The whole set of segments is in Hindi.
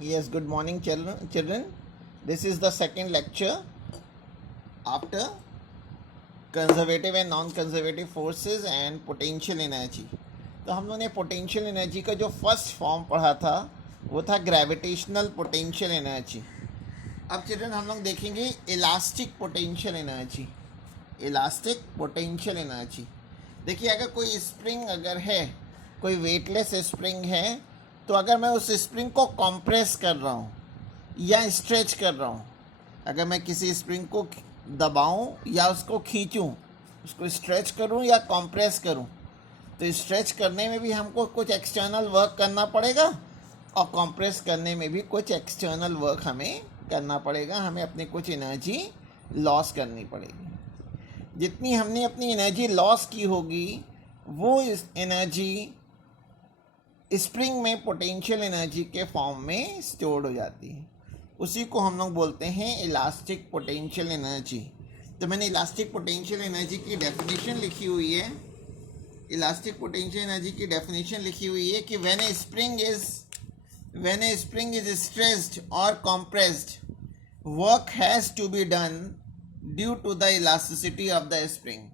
Yes, good morning, children. This is the second lecture after conservative and non-conservative forces and potential energy. तो हम लोगों ने पोटेंशियल एनर्जी का जो फर्स्ट फॉर्म पढ़ा था वो था ग्रेविटेशनल पोटेंशियल एनर्जी. अब चिल्ड्रन हम लोग देखेंगे elastic potential energy. Elastic potential energy, देखिए अगर कोई स्प्रिंग अगर है, कोई वेटलेस स्प्रिंग है, तो अगर मैं उस स्प्रिंग को कंप्रेस कर रहा हूँ या स्ट्रेच कर रहा हूँ, अगर मैं किसी स्प्रिंग को दबाऊँ या उसको खींचूँ, उसको स्ट्रेच करूँ या कंप्रेस करूँ, तो स्ट्रेच करने में भी हमको कुछ एक्सटर्नल वर्क करना पड़ेगा और कंप्रेस करने में भी कुछ एक्सटर्नल वर्क हमें करना पड़ेगा. हमें अपनी कुछ एनर्जी लॉस करनी पड़ेगी. जितनी हमने अपनी एनर्जी लॉस की होगी वो इस एनर्जी स्प्रिंग में पोटेंशियल एनर्जी के फॉर्म में स्टोर्ड हो जाती है. उसी को हम लोग बोलते हैं इलास्टिक पोटेंशियल एनर्जी. तो मैंने इलास्टिक पोटेंशियल एनर्जी की डेफिनेशन लिखी हुई है. इलास्टिक पोटेंशियल एनर्जी की डेफिनेशन लिखी हुई है कि when a spring is stressed और compressed, work has to be done due to the elasticity of the spring.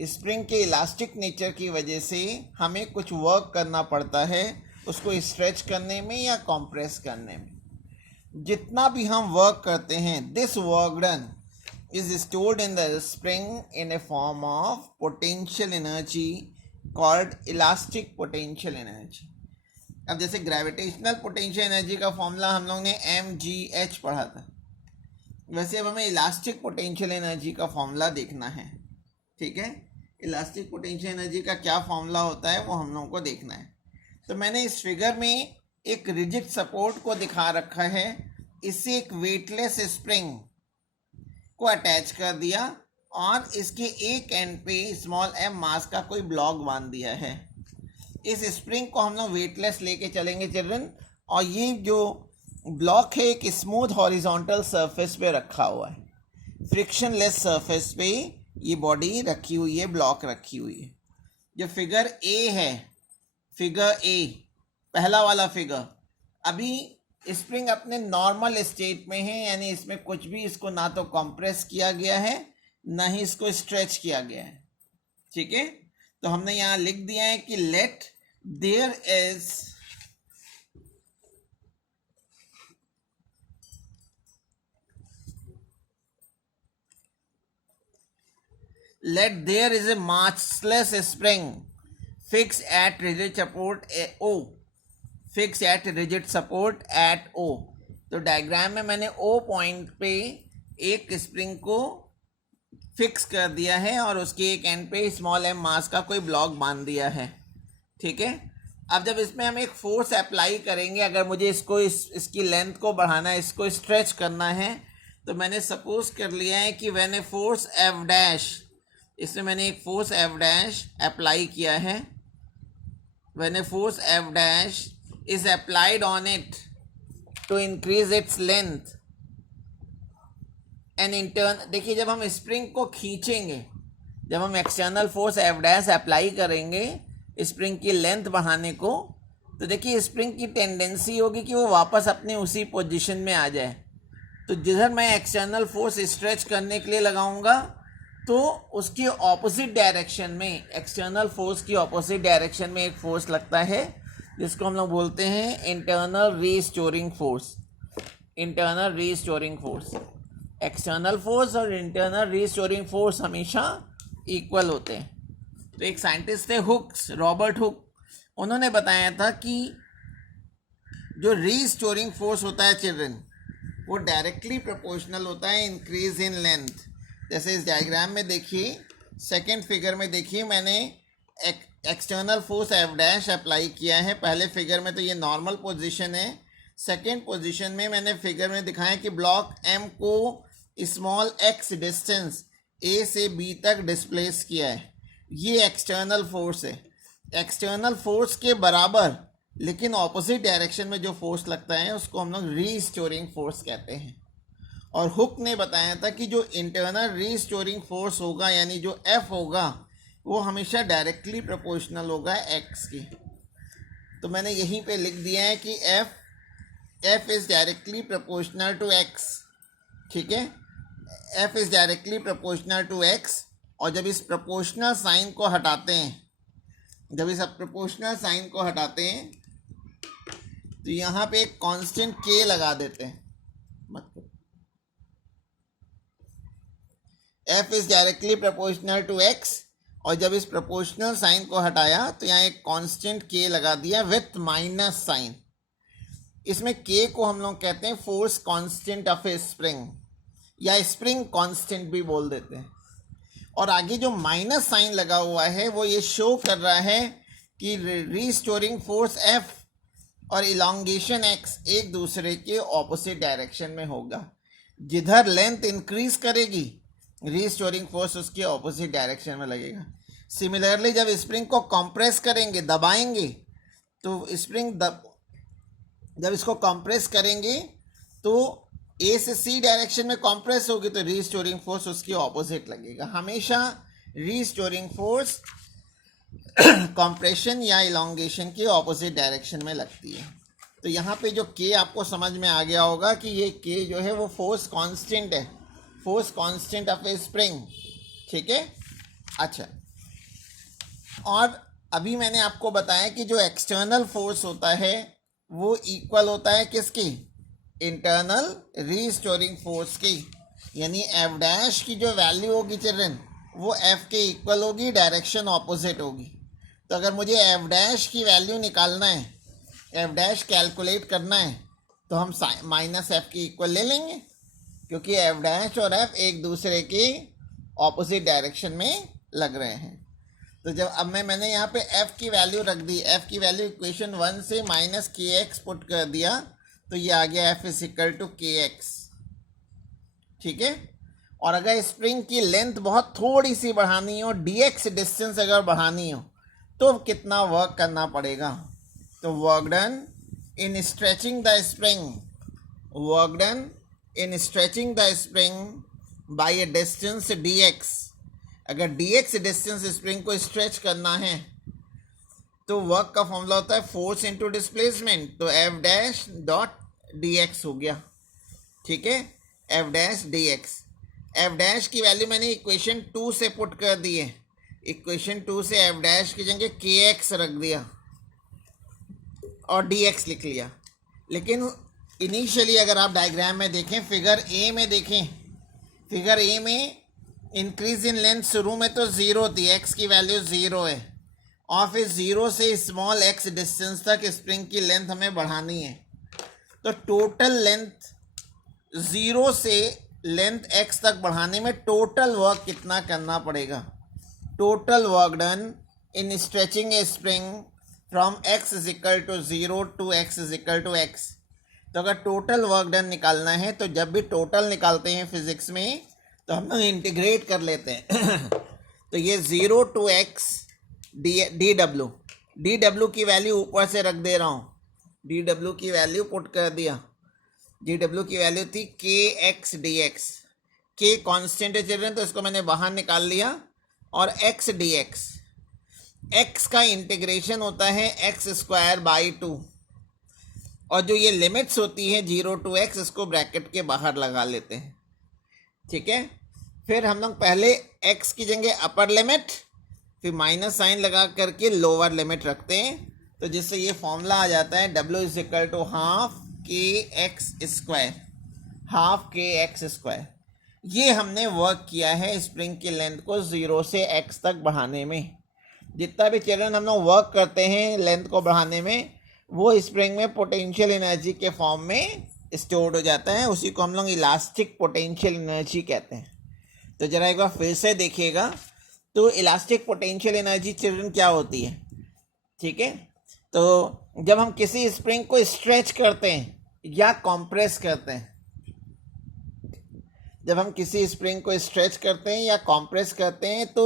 Spring के इलास्टिक नेचर की वजह से हमें कुछ वर्क करना पड़ता है उसको स्ट्रेच करने में या कंप्रेस करने में. जितना भी हम वर्क करते हैं, this work done is stored in the spring in A form of potential energy called elastic potential energy. अब जैसे ग्रेविटेशनल पोटेंशियल एनर्जी का फॉर्मूला हम लोग ने mgh पढ़ा था, वैसे अब हमें इलास्टिक पोटेंशियल एनर्जी का फॉर्मूला देखना है. ठीक है, इलास्टिक पोटेंशियल एनर्जी का क्या फॉर्मूला होता है वो हम लोगों को देखना है. तो मैंने इस फिगर में एक रिजिड सपोर्ट को दिखा रखा है. इससे एक वेटलेस स्प्रिंग को अटैच कर दिया और इसके एक एंड पे स्मॉल m मास का कोई ब्लॉक बांध दिया है. इस स्प्रिंग को हम लोग वेटलेस लेके चलेंगे चिल्ड्रन, और ये जो ब्लॉक है एक स्मूथ हॉरिजॉन्टल सरफेस पे रखा हुआ है. फ्रिक्शनलेस सरफेस पे ये बॉडी रखी हुई है, ब्लॉक रखी हुई है. जो फिगर ए है, फिगर ए पहला वाला फिगर, अभी स्प्रिंग अपने नॉर्मल स्टेट में है, यानी इसमें कुछ भी इसको ना तो कंप्रेस किया गया है ना ही इसको स्ट्रेच किया गया है. ठीक है, तो हमने यहाँ लिख दिया है कि let there is a massless spring fixed at rigid support O. Fix at rigid support at O. तो डायग्राम में मैंने O पॉइंट पे एक स्प्रिंग को फिक्स कर दिया है और उसके एक एंड पे स्मॉल m मास का कोई ब्लॉक बांध दिया है. ठीक है, अब जब इसमें हम एक फोर्स अप्लाई करेंगे, अगर मुझे इसको इसकी लेंथ को बढ़ाना है, इसको स्ट्रेच करना है, तो मैंने सपोज कर लिया है कि when a force F dash, इसमें मैंने एक फोर्स F डैश अप्लाई किया है. When a force F dash is applied on it to increase its length and in turn, देखिए जब हम स्प्रिंग को खींचेंगे, जब हम external force F dash apply करेंगे स्प्रिंग की लेंथ बढ़ाने को, तो देखिए स्प्रिंग की टेंडेंसी होगी कि वो वापस अपने उसी पोजीशन में आ जाए. तो जिधर मैं एक्सटर्नल फोर्स स्ट्रेच करने के लिए लगाऊंगा तो उसकी ऑपोजिट डायरेक्शन में, एक्सटर्नल फोर्स की ऑपोजिट डायरेक्शन में एक फोर्स लगता है जिसको हम लोग बोलते हैं internal restoring force. Internal restoring force, external force और इंटरनल रीस्टोरिंग फोर्स हमेशा इक्वल होते हैं. तो एक साइंटिस्ट थे हुक्स, रॉबर्ट हुक, उन्होंने बताया था कि जो रीस्टोरिंग फोर्स होता है चिल्ड्रन, वो डायरेक्टली प्रोपोर्शनल होता है इंक्रीज इन लेंथ. जैसे इस डायग्राम में देखिए, सेकेंड फिगर में देखिए, मैंने external force F dash apply किया है. पहले फिगर में तो ये नॉर्मल पोजीशन है. सेकेंड पोजीशन में मैंने फिगर में दिखाया कि ब्लॉक M को स्मॉल x डिस्टेंस A से B तक डिस्प्लेस किया है. ये एक्सटर्नल फोर्स है. एक्सटर्नल फोर्स के बराबर लेकिन ऑपोजिट डायरेक्शन में जो फोर्स लगता है उसको हम लोग रीस्टोरिंग फोर्स कहते हैं. और हुक ने बताया था कि जो इंटरनल रीस्टोरिंग फोर्स होगा, यानी जो F होगा, वो हमेशा डायरेक्टली प्रोपोर्शनल होगा x की. तो मैंने यहीं पे लिख दिया है कि F F is directly proportional to x, ठीक है, F is directly proportional to x. और जब इस प्रोपोर्शनल साइन को हटाते हैं, जब इस प्रोपोर्शनल साइन को हटाते हैं तो यहाँ पे एक कांस्टेंट के लगा देते हैं, मतलब F is directly proportional to x, और जब इस प्रोपोर्शनल साइन को हटाया तो यहाँ एक कांस्टेंट के लगा दिया विथ माइनस साइन। इसमें के को हम लोग कहते हैं force constant of a spring, या स्प्रिंग कांस्टेंट भी बोल देते हैं। और आगे जो माइनस साइन लगा हुआ है वो ये शो कर रहा है कि रीस्टोरिंग फोर्स एफ और इलॉन्गेशन एक्स एक दूसरे के ऑपोजिट डायरेक्शन में होगा। जिधर लेंथ इंक्रीज करेगी रीस्टोरिंग फोर्स उसके ऑपोजिट डायरेक्शन में लगेगा। सिमिलरली जब स्प्रिंग को कंप्रेस करेंगे, दबाएंगे, तो स्प्रिंग जब इसको कंप्रेस करेंगे तो ए से सी डायरेक्शन में कंप्रेस होगी तो रीस्टोरिंग फोर्स उसकी ऑपोजिट लगेगा। हमेशा रीस्टोरिंग फोर्स कंप्रेशन या इलॉन्गेशन के ऑपोजिट डायरेक्शन में लगती है। तो यहाँ पे जो के आपको समझ में आ गया होगा कि ये के जो है वो फोर्स कांस्टेंट है, force constant of a spring, ठीक है। अच्छा, और अभी मैंने आपको बताया कि जो एक्सटर्नल फोर्स होता है वो इक्वल होता है किसकी, इंटरनल रीस्टोरिंग फोर्स की, यानी एफ डैश की जो वैल्यू होगी चिल्ड्रन वो एफ के इक्वल होगी, डायरेक्शन ऑपोजिट होगी। तो अगर मुझे एफ डैश की वैल्यू निकालना है, एफ डैश कैलकुलेट करना है, तो हम माइनस एफ के इक्वल ले लेंगे, क्योंकि एफ डैश और एफ एक दूसरे के ऑपोजिट डायरेक्शन में लग रहे हैं। तो जब अब मैंने यहाँ पे एफ की वैल्यू रख दी, एफ की वैल्यू इक्वेशन 1 से माइनस के एक्स पुट कर दिया, तो ये आ गया F is equal to k x, ठीक है। और अगर स्प्रिंग की लेंथ बहुत थोड़ी सी बढ़ानी हो, डी एक्स डिस्टेंस अगर बढ़ानी हो, तो कितना वर्क करना पड़ेगा, तो work done in stretching the spring, work done in stretching the spring by a distance d x. अगर डी एक्स डिस्टेंस स्प्रिंग को स्ट्रेच करना है तो वर्क का फॉर्मूला होता है फोर्स इनटू डिस्प्लेसमेंट, तो F dash dot d x हो गया, ठीक है, F dash d x. F dash की वैल्यू मैंने इक्वेशन 2 से पुट कर दी है, इक्वेशन 2 से एफ डैश की जगह के एक्स रख दिया और डी एक्स लिख लिया। लेकिन इनिशियली अगर आप डायग्राम में देखें, फिगर ए में देखें, फिगर ए में इंक्रीज इन लेंथ शुरू में तो 0 थी, एक्स की वैल्यू 0 है, और फिर 0 से स्मॉल एक्स डिस्टेंस तक स्प्रिंग की लेंथ हमें बढ़ानी है। तो टोटल लेंथ 0 से लेंथ x तक बढ़ाने में टोटल वर्क कितना करना पड़ेगा, total work done in stretching a spring from x is equal to 0 to x is equal to x। तो अगर टोटल वर्क डन निकालना है तो जब भी टोटल निकालते हैं फिजिक्स में तो हम लोग इंटीग्रेट कर लेते हैं तो ये 0 टू x डी डब्ल्यू की वैल्यू ऊपर से रख दे रहा हूँ, डी डब्ल्यू की वैल्यू पुट कर दिया, डी डब्ल्यू की वैल्यू थी के एक्स डी एक्स, के कॉन्स्टेंट है चिल्ड्रन तो इसको मैंने बाहर निकाल लिया, और एक्स डी एक्स, एक्स का इंटीग्रेशन होता है एक्स स्क्वायर बाई 2, और जो ये लिमिट्स होती है 0 टू x इसको ब्रैकेट के बाहर लगा लेते हैं, ठीक है। फिर हम लोग पहले x की जगह अपर लिमिट, फिर माइनस साइन लगा करके लोअर लिमिट रखते हैं, तो जिससे ये फॉर्मूला आ जाता है W is equal to half k x square, half k x square. ये हमने वर्क किया है स्प्रिंग की लेंथ को 0 से x तक बढ़ाने में। जितना भी चिल्ड्रन हम लोग वर्क करते हैं लेंथ को बढ़ाने में, वो स्प्रिंग में पोटेंशियल एनर्जी के फॉर्म में स्टोर्ड हो जाता है, उसी को हम लोग इलास्टिक पोटेंशियल एनर्जी कहते हैं। तो जरा एक बार फिर से देखिएगा, तो इलास्टिक पोटेंशियल एनर्जी चिल्ड्रन क्या होती है, ठीक है। तो जब हम किसी स्प्रिंग को स्ट्रेच करते हैं या कंप्रेस करते हैं, जब हम किसी स्प्रिंग को स्ट्रेच करते हैं या कंप्रेस करते हैं तो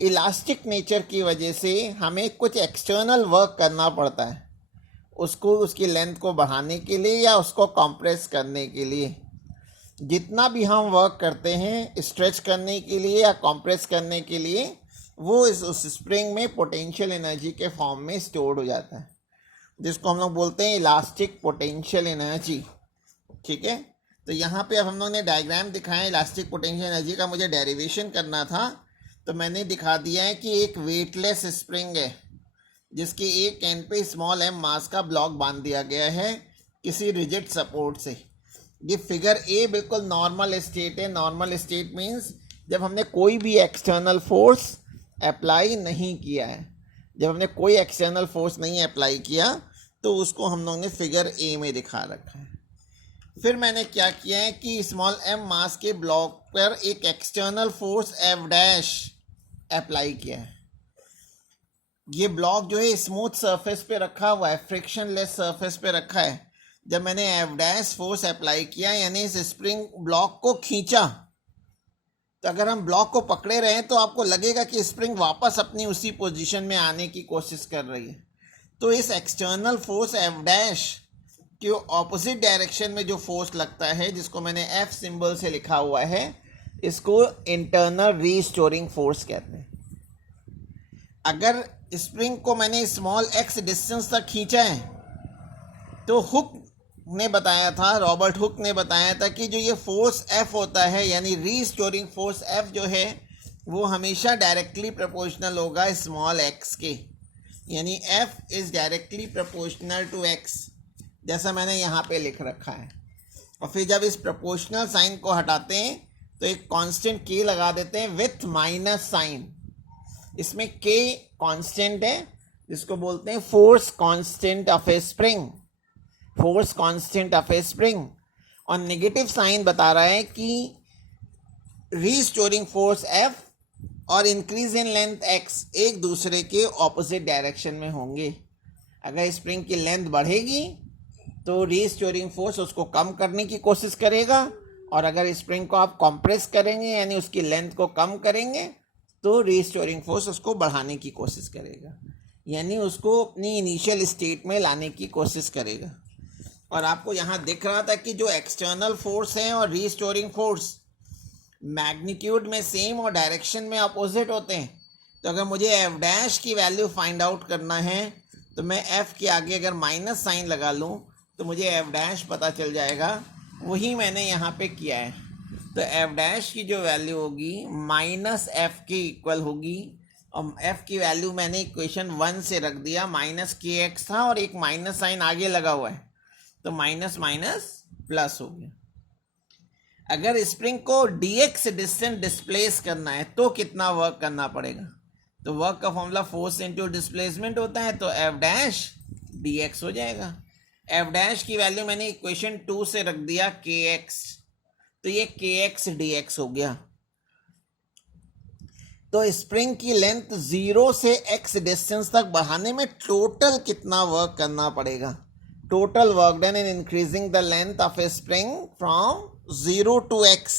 इलास्टिक नेचर की वजह से हमें कुछ एक्सटर्नल वर्क करना पड़ता है, उसको उसकी लेंथ को बढ़ाने के लिए या उसको कंप्रेस करने के लिए। जितना भी हम वर्क करते हैं स्ट्रेच करने के लिए या कंप्रेस करने के लिए, वो उस स्प्रिंग में पोटेंशियल एनर्जी के फॉर्म में स्टोर्ड हो जाता है। जिसको हम लोग बोलते हैं इलास्टिक पोटेंशियल एनर्जी। ठीक है, तो यहाँ पे अब हम लोग ने डायग्राम दिखाया इलास्टिक पोटेंशियल एनर्जी का। मुझे डेरिवेशन करना था तो मैंने दिखा दिया है कि एक वेटलेस स्प्रिंग है जिसके एक एंड पे स्मॉल एम मास का ब्लॉक बांध दिया गया है किसी रिजिड सपोर्ट से। ये फिगर ए बिल्कुल नॉर्मल स्टेट है। नॉर्मल स्टेट मीन्स जब हमने कोई भी एक्सटर्नल फोर्स अप्लाई नहीं किया है। जब हमने कोई एक्सटर्नल फोर्स नहीं अप्लाई किया तो उसको हम लोगों ने फिगर ए में दिखा रखा है। फिर मैंने क्या किया है कि स्मॉल एम मास के ब्लॉक पर एक external force F dash apply किया है। ये ब्लॉक जो है स्मूथ सरफेस पे रखा हुआ है, फ्रिक्शन लेस सरफेस पे रखा है। जब मैंने एफ डैश फोर्स अप्लाई किया यानी इस स्प्रिंग ब्लॉक को खींचा, तो अगर हम ब्लॉक को पकड़े रहे तो आपको लगेगा कि स्प्रिंग वापस अपनी उसी पोजीशन में आने की कोशिश कर रही है। तो इस एक्सटर्नल फोर्स एफ डैश के ऑपोजिट डायरेक्शन में जो फोर्स लगता है, जिसको मैंने एफ सिंबल से लिखा हुआ है, इसको इंटरनल रीस्टोरिंग फोर्स कहते हैं। अगर स्प्रिंग को मैंने स्मॉल एक्स डिस्टेंस तक खींचा है तो हुक ने बताया था, रॉबर्ट हुक ने बताया था कि जो ये फोर्स एफ होता है यानी रीस्टोरिंग फोर्स एफ जो है वो हमेशा डायरेक्टली प्रोपोर्शनल होगा स्मॉल एक्स के। यानी F is directly proportional to x, जैसा मैंने यहाँ पे लिख रखा है। और फिर जब इस प्रोपोर्शनल साइन को हटाते हैं तो एक कांस्टेंट के लगा देते हैं विथ माइनस साइन। इसमें के कांस्टेंट है जिसको बोलते हैं force constant of a spring. Force constant of a spring. और नेगेटिव साइन बता रहा है कि रीस्टोरिंग फोर्स एफ और इंक्रीज इन लेंथ एक्स एक दूसरे के ऑपोजिट डायरेक्शन में होंगे। अगर स्प्रिंग की लेंथ बढ़ेगी तो रीस्टोरिंग फोर्स उसको कम करने की कोशिश करेगा, और अगर स्प्रिंग को आप कंप्रेस करेंगे यानी उसकी लेंथ को कम करेंगे तो रीस्टोरिंग फोर्स उसको बढ़ाने की कोशिश करेगा, यानी उसको अपनी इनिशियल स्टेट में लाने की कोशिश करेगा। और आपको यहाँ दिख रहा था कि जो एक्सटर्नल फोर्स है और रीस्टोरिंग फोर्स मैग्नीट्यूड में सेम और डायरेक्शन में अपोजिट होते हैं। तो अगर मुझे एफ डैश की वैल्यू फाइंड आउट करना है तो मैं एफ के आगे अगर माइनस साइन लगा लूँ तो मुझे एफ डैश पता चल जाएगा। वही मैंने यहाँ पे किया है। तो एफ डैश की जो वैल्यू होगी माइनस एफ के इक्वल होगी, और एफ की वैल्यू मैंने इक्वेशन 1 से रख दिया। माइनस के एक्स था और एक माइनस साइन आगे लगा हुआ है तो माइनस माइनस प्लस हो गया। अगर स्प्रिंग को dx डिस्टेंस डिस्प्लेस करना है तो कितना वर्क करना पड़ेगा? तो वर्क का फॉर्मूला फोर्स इनटू डिस्प्लेसमेंट होता है, तो एफ डैश dx हो जाएगा। एफ डैश की वैल्यू मैंने इक्वेशन 2 से रख दिया kx, तो ये kx dx हो गया। तो स्प्रिंग की लेंथ 0 से x डिस्टेंस तक बढ़ाने में टोटल कितना वर्क करना पड़ेगा? Total work done in increasing the length of a spring from 0 to x।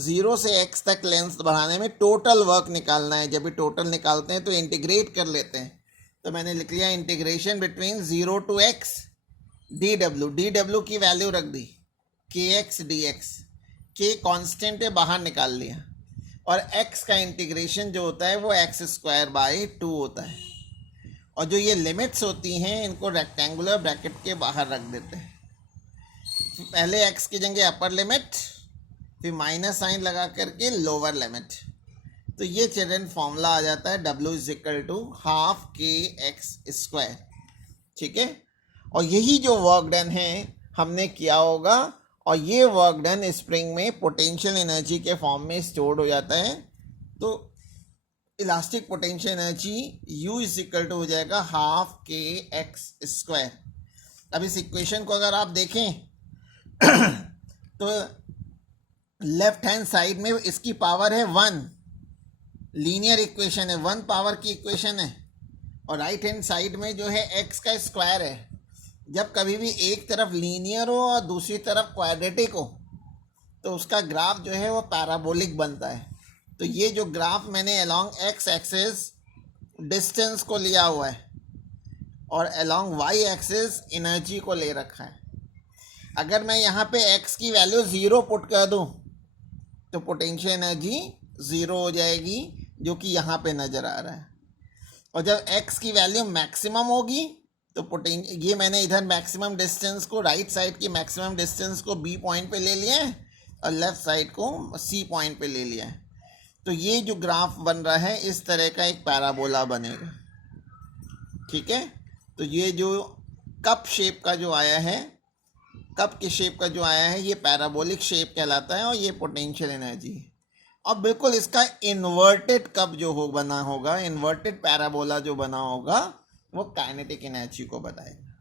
0 से x तक लेंथ बढ़ाने में टोटल वर्क निकालना है। जब भी टोटल निकालते हैं तो इंटीग्रेट कर लेते हैं। तो मैंने लिख लिया integration between 0 to x dw की वैल्यू रख दी kx dx। k कांस्टेंट है, बाहर निकाल लिया, और x का इंटीग्रेशन जो होता है वो x स्क्वायर बाई 2 होता है। और जो ये लिमिट्स होती हैं इनको रेक्टेंगुलर ब्रैकेट के बाहर रख देते हैं। पहले x की जगह अपर लिमिट, फिर माइनस साइन लगा करके लोअर लिमिट। तो ये चिल्ड्रन फॉर्मूला आ जाता है w is equal to half k x square. ठीक है, और यही जो वर्क डन है हमने किया होगा, और ये वर्क डन स्प्रिंग में पोटेंशियल एनर्जी के फॉर्म में स्टोर्ड हो जाता है। तो elastic potential energy U is equal to हो जाएगा हाफ के एक्स स्क्वायर। अब इस इक्वेशन को अगर आप देखें तो लेफ्ट हैंड साइड में इसकी पावर है 1, लीनियर इक्वेशन है, 1 पावर की इक्वेशन है, और राइट हैंड साइड में जो है x का स्क्वायर है। जब कभी भी एक तरफ लीनियर हो और दूसरी तरफ क्वाड्रेटिक हो तो उसका ग्राफ जो है वो पैराबोलिक बनता है। तो ये जो ग्राफ मैंने अलोंग x एक्सिस डिस्टेंस को लिया हुआ है और अलोंग y एक्सिस एनर्जी को ले रखा है। अगर मैं यहाँ पे x की वैल्यू 0 पुट कर दूँ तो पोटेंशियल एनर्जी 0 हो जाएगी, जो कि यहाँ पे नज़र आ रहा है। और जब x की वैल्यू मैक्सिमम होगी तो ये मैंने इधर मैक्सिमम डिस्टेंस को, राइट साइड की मैक्सिमम डिस्टेंस को बी पॉइंट पे ले लिया है और लेफ्ट साइड को सी पॉइंट पे ले लिया है। तो ये जो ग्राफ बन रहा है इस तरह का एक पैराबोला बनेगा, ठीक है। तो ये जो कप शेप का जो आया है, कप के शेप का जो आया है, ये पैराबोलिक शेप कहलाता है और ये पोटेंशियल एनर्जी। और बिल्कुल इसका इन्वर्टेड कप जो बना होगा, इन्वर्टेड पैराबोला जो बना होगा, वो काइनेटिक एनर्जी को बताएगा।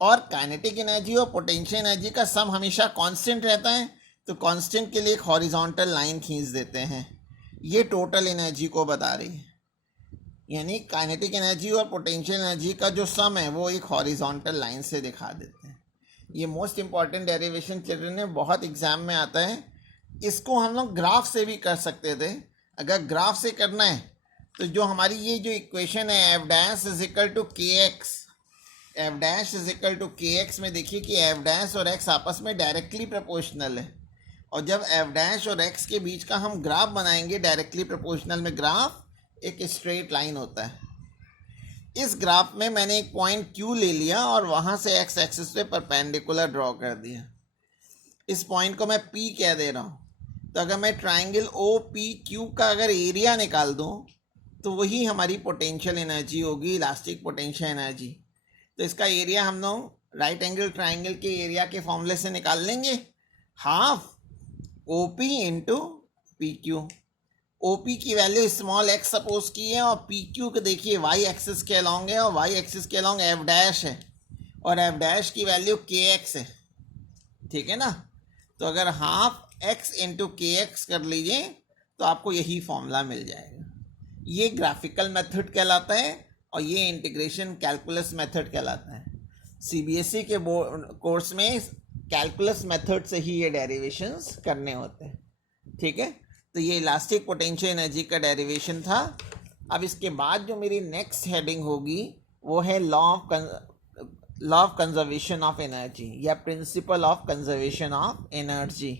और काइनेटिक एनर्जी और पोटेंशियल एनर्जी का सम हमेशा कांस्टेंट रहता है, तो कांस्टेंट के लिए एक हॉरिजॉन्टल लाइन खींच देते हैं। ये टोटल एनर्जी को बता रही है, यानी काइनेटिक एनर्जी और पोटेंशियल एनर्जी का जो सम है वो एक हॉरिजॉन्टल लाइन से दिखा देते हैं। ये मोस्ट इंपॉर्टेंट डेरिवेशन चिल्ड्रन है, बहुत एग्जाम में आता है। इसको हम लोग ग्राफ से भी कर सकते थे। अगर ग्राफ से करना है तो जो हमारी ये जो इक्वेशन है F dash is equal to k x, F dash is equal to k x में देखिए कि एफ डैश और एक्स आपस में डायरेक्टली प्रोपोर्शनल है। और जब एफ डैश और एक्स के बीच का हम ग्राफ बनाएंगे, डायरेक्टली प्रोपोर्शनल में ग्राफ एक स्ट्रेट लाइन होता है। इस ग्राफ में मैंने एक पॉइंट Q ले लिया और वहाँ से एक्स एक्सिस पे परपेंडिकुलर ड्रॉ कर दिया। इस पॉइंट को मैं P कह दे रहा हूँ। तो अगर मैं ट्राइंगल OPQ का अगर एरिया निकाल दूँ तो वही हमारी पोटेंशियल एनर्जी होगी, इलास्टिक पोटेंशियल एनर्जी। तो इसका एरिया हम लोग राइट एंगल ट्राइंगल के एरिया के फॉर्मूले से निकाल लेंगे, half OP into PQ। OP की वैल्यू स्मॉल x सपोज की है और PQ को देखिए y एक्सिस के अलॉन्ग है और y एक्सिस के अलॉन्ग f डैश है और f डैश की वैल्यू kx है, ठीक है ना। तो अगर हाफ x इंटू kx कर लीजिए तो आपको यही फॉर्मूला मिल जाएगा। ये ग्राफिकल मेथड कहलाता है और ये इंटीग्रेशन कैलकुलस मेथड कहलाता है। CBSE के कोर्स में कैलकुलस मेथड से ही ये डेरिवेशंस करने होते हैं, ठीक है। तो ये इलास्टिक पोटेंशियल एनर्जी का डेरिवेशन था। अब इसके बाद जो मेरी नेक्स्ट हेडिंग होगी वो है law of conservation of energy या principle of conservation of energy.